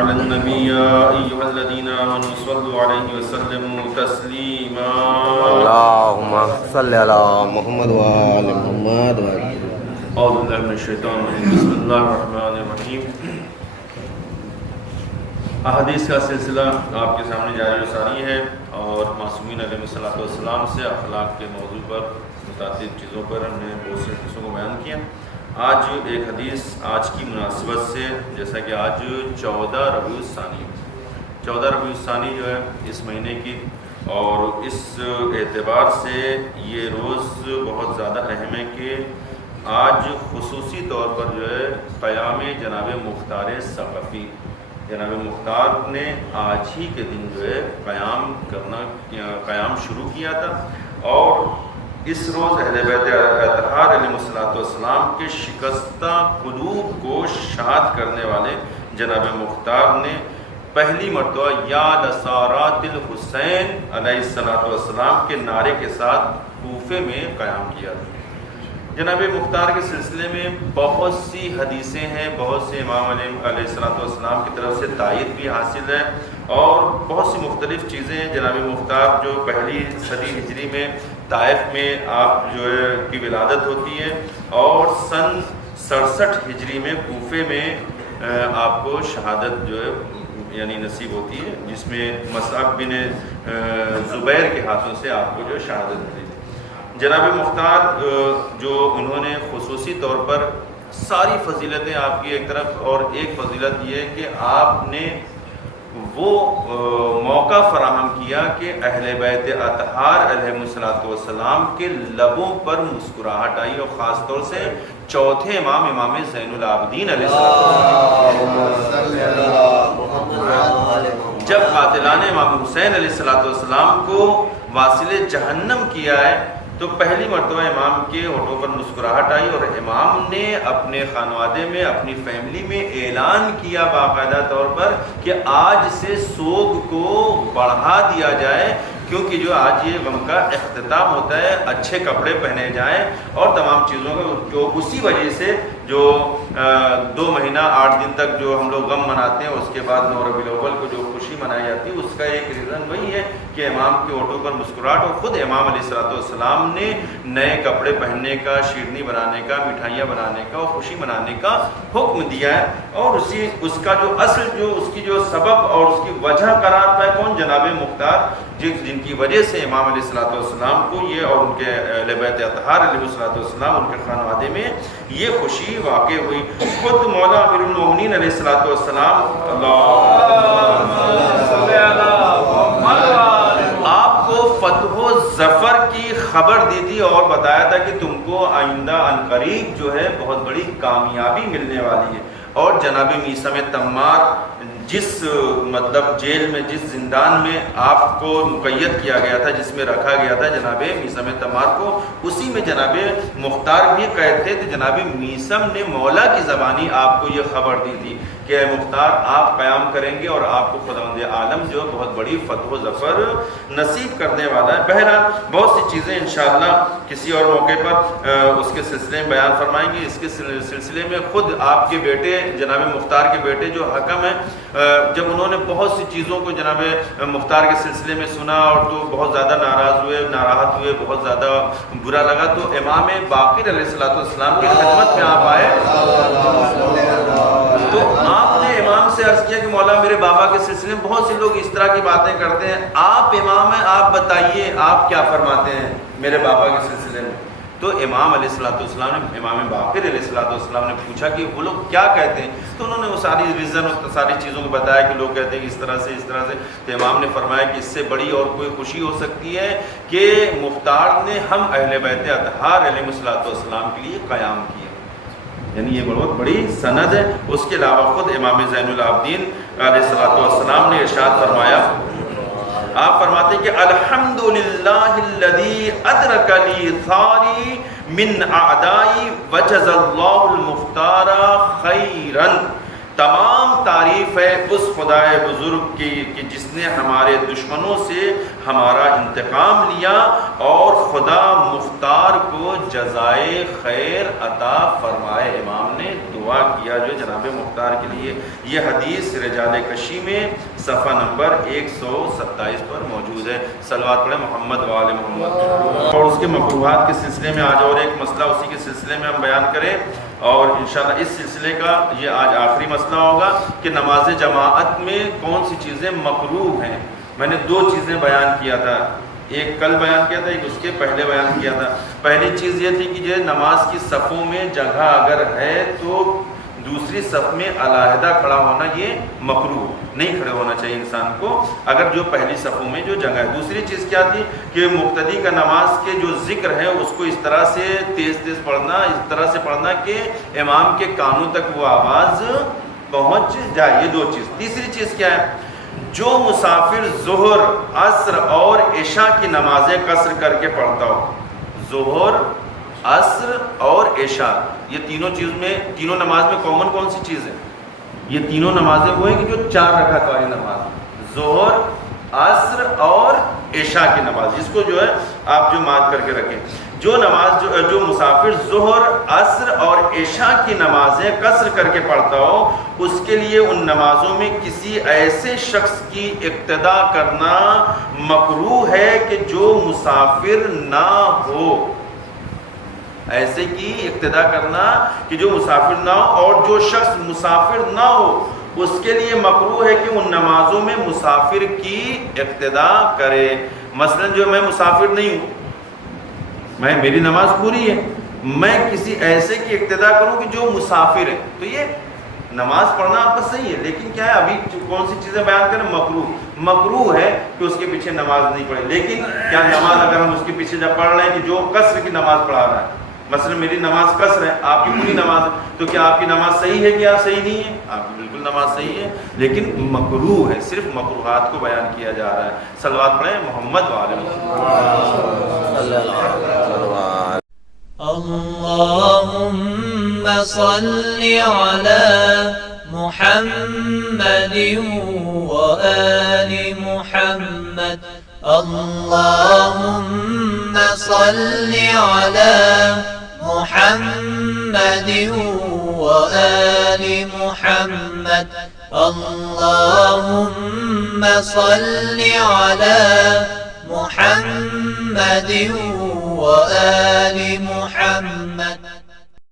على النبي يا أيها الذين آمنوا صلوا عليه وسلموا تسليما اللهم صل على محمد وآل محمد أعوذ بالله من الشيطان الرجيم بسم الله الرحمن الرحیم. احادیث کا سلسلہ آپ کے سامنے جاری و ساری ہے اور معصومین علیہ السلام سے اخلاق کے موضوع پر متعدد چیزوں پر ہم نے بہت سی حدیثوں کو بیان کیا. آج ایک حدیث آج کی مناسبت سے، جیسا کہ آج 14 ربیع الثانی جو ہے اس مہینے کی، اور اس اعتبار سے یہ روز بہت زیادہ اہم ہے کہ آج خصوصی طور پر جو ہے قیام جناب مختار ثقفی، جناب مختار نے آج ہی کے دن جو ہے قیام شروع کیا تھا. اور اس روز اہل بیت اطہار علیہ السلام کے شکستہ قلوب کو شاد کرنے والے جناب مختار نے پہلی مرتبہ یا لسارات الحسین علیہ السلام کے نعرے کے ساتھ کوفے میں قیام کیا تھا. جناب مختار کے سلسلے میں بہت سی حدیثیں ہیں، بہت سے امام علیہ السلام کی طرف سے تائید بھی حاصل ہے، اور بہت سی مختلف چیزیں ہیں. جناب مختار جو پہلی صدی ہجری میں طائف میں آپ جو ہے کی ولادت ہوتی ہے، اور سن 67 ہجری میں کوفے میں آپ کو شہادت جو ہے یعنی نصیب ہوتی ہے، جس میں مصعب بن زبیر کے ہاتھوں سے آپ کو جو شہادت ملی. جناب مختار جو انہوں نے خصوصی طور پر ساری فضیلتیں آپ کی ایک طرف، اور ایک فضیلت یہ کہ آپ نے وہ موقع فراہم کیا کہ اہل بیت اطہار علیہ السلام کے لبوں پر مسکراہٹ آئی، اور خاص طور سے چوتھے امام زین العابدین علیہ السلام جب قاتلان امام حسین علیہ السلام کو واصل جہنم کیا ہے، تو پہلی مرتبہ امام کے ہونٹوں پر مسکراہٹ آئی، اور امام نے اپنے خانوادے میں، اپنی فیملی میں اعلان کیا باقاعدہ طور پر کہ آج سے سوگ کو بڑھا دیا جائے، کیونکہ جو آج یہ غم کا اختتام ہوتا ہے، اچھے کپڑے پہنے جائیں اور تمام چیزوں کا، جو اسی وجہ سے جو 2 مہینہ 8 دن تک جو ہم لوگ غم مناتے ہیں، اس کے بعد 9 ربیع الاول کو جو خوشی منائی جاتی ہے، اس کا ایک ریزن وہی ہے کہ امام کے ہونٹوں پر مسکراہٹ. اور خود امام علیہ السلام نے نئے کپڑے پہننے کا، شیرنی بنانے کا، مٹھائیاں بنانے کا اور خوشی منانے کا حکم دیا ہے. اور اس کا جو اصل جو اس کی جو سبب اور اس کی وجہ قرار پائے کون؟ جناب مختار، جن کی وجہ سے امام علیہ السلام کو یہ، اور ان کے اہل بیت اطہار علیہ السلام ان کے خانوادے میں یہ خوشی واقع ہوئی. خود مولا امیر المومنین علیہ السلام آپ کو فتح و ظفر کی خبر دی تھی، اور بتایا تھا کہ تم کو آئندہ عنقریب جو ہے بہت بڑی کامیابی ملنے والی ہے. اور جناب میثم تمار جس جیل میں، جس زندان میں آپ کو مقید کیا گیا تھا، جس میں رکھا گیا تھا جناب میثم تمار کو، اسی میں جناب مختار بھی قید تھے. تو جناب میثم نے مولا کی زبانی آپ کو یہ خبر دی تھی کہ اے مختار، آپ قیام کریں گے اور آپ کو خداوند عالم جو بہت بڑی فتح و ظفر نصیب کرنے والا ہے. بہرحال بہت سی چیزیں انشاءاللہ کسی اور موقع پر اس کے سلسلے میں بیان فرمائیں گے. اس کے سلسلے میں خود آپ کے بیٹے جناب مختار کے بیٹے جو حکم ہیں، جب انہوں نے بہت سی چیزوں کو جناب مختار کے سلسلے میں سنا، اور تو بہت زیادہ ناراحت ہوئے، بہت زیادہ برا لگا. تو امام باقر علیہ السلام کی خدمت میں آپ آئے، تو آپ نے امام سے عرض کیا کہ مولا میرے بابا کے سلسلے میں بہت سے لوگ اس طرح کی باتیں کرتے ہیں، آپ امام ہیں، آپ بتائیے آپ کیا فرماتے ہیں میرے بابا کے سلسلے میں. تو امام علیہ السلام نے، امام باقر علیہ السلام نے پوچھا کہ وہ لوگ کیا کہتے ہیں. تو انہوں نے وہ ساری ریزن اور ساری چیزوں کو بتایا کہ لوگ کہتے ہیں کہ اس طرح سے. تو امام نے فرمایا کہ اس سے بڑی اور کوئی خوشی ہو سکتی ہے کہ مختار نے ہم اہل بیت اطہار علیہ السلام کے لیے قیام کیا، یعنی یہ بہت بڑی سند ہے. اس کے علاوہ خود امام زین العابدین علیہ السلام نے ارشاد فرمایا، آپ فرماتے ہیں کہ الحمدللہ الذی ادرک لی ثاری من اعدائی وجز اللہ المختار خیرا. تمام تعریف ہے اس خدائے بزرگ کی کہ جس نے ہمارے دشمنوں سے ہمارا انتقام لیا اور خدا مختار کو جزائے خیر عطا فرمائے. امام نے دعا کیا جو جناب مختار کے لیے. یہ حدیث رجال کشی میں صفحہ نمبر 127 پر موجود ہے. صلوات پڑھیں محمد و آل محمد. اور اس کے مکروہات کے سلسلے میں آج اور ایک مسئلہ اسی کے سلسلے میں ہم بیان کریں، اور انشاءاللہ اس سلسلے کا یہ آج آخری مسئلہ ہوگا کہ نماز جماعت میں کون سی چیزیں مکروہ ہیں. میں نے 2 چیزیں بیان کیا تھا، ایک کل بیان کیا تھا، ایک اس کے پہلے بیان کیا تھا. پہلی چیز یہ تھی کہ جو نماز کی صفوں میں جگہ اگر ہے تو دوسری صف میں علیحدہ کھڑا ہونا یہ مکروہ، نہیں کھڑے ہونا چاہیے انسان کو اگر جو پہلی صفوں میں جو جگہ ہے. دوسری چیز کیا تھی کہ مقتدی کا نماز کے جو ذکر ہے اس کو اس طرح سے تیز تیز پڑھنا، اس طرح سے پڑھنا کہ امام کے کانوں تک وہ آواز پہنچ جائے. یہ 2 چیز. تیسری چیز کیا ہے، جو مسافر ظہر، عصر اور عشاء کی نمازیں قصر کر کے پڑھتا ہو. ظہر، عصر اور عشاء، یہ تینوں نماز میں کامن کون سی چیز ہے؟ یہ تینوں نمازیں وہ ہیں کہ جو 4 رکعت والی نماز، ظہر، عصر اور عشاء کی نماز. اس کو جو ہے آپ جو مات کر کے رکھیں. جو مسافر ظہر، عصر اور عشاء کی نمازیں قصر کر کے پڑھتا ہو اس کے لیے ان نمازوں میں کسی ایسے شخص کی اقتدا کرنا مکروہ ہے کہ جو مسافر نہ ہو. ایسے کی اقتدا کرنا کہ جو مسافر نہ ہو، اور جو شخص مسافر نہ ہو اس کے لیے مکروہ ہے کہ ان نمازوں میں مسافر کی اقتدا کرے. مثلا جو میں مسافر نہیں ہوں، میری نماز پوری ہے، میں کسی ایسے کی اقتدا کروں کہ جو مسافر ہے، تو یہ نماز پڑھنا آپ کا صحیح ہے، لیکن کیا ہے ابھی کون سی چیزیں بیان کریں؟ مکروہ ہے کہ اس کے پیچھے نماز نہیں پڑھے. لیکن کیا نماز اگر ہم اس کے پیچھے جب پڑھ رہے ہیں کہ جو قصر کی نماز پڑھا رہا ہے، مثلا میری نماز قصر ہے، آپ کی پوری نماز ہے، تو کیا آپ کی نماز صحیح ہے کہ آپ صحیح نہیں ہے؟ آپ کی بالکل نماز صحیح ہے، لیکن مکروہ ہے. صرف مکروہات کو بیان کیا جا رہا ہے. صلوات پڑھیں محمد و آل محمد. اللهم صل على محمد وآل محمد. اللهم صل على محمد وآل محمد. اللهم صل على محمد وآل محمد.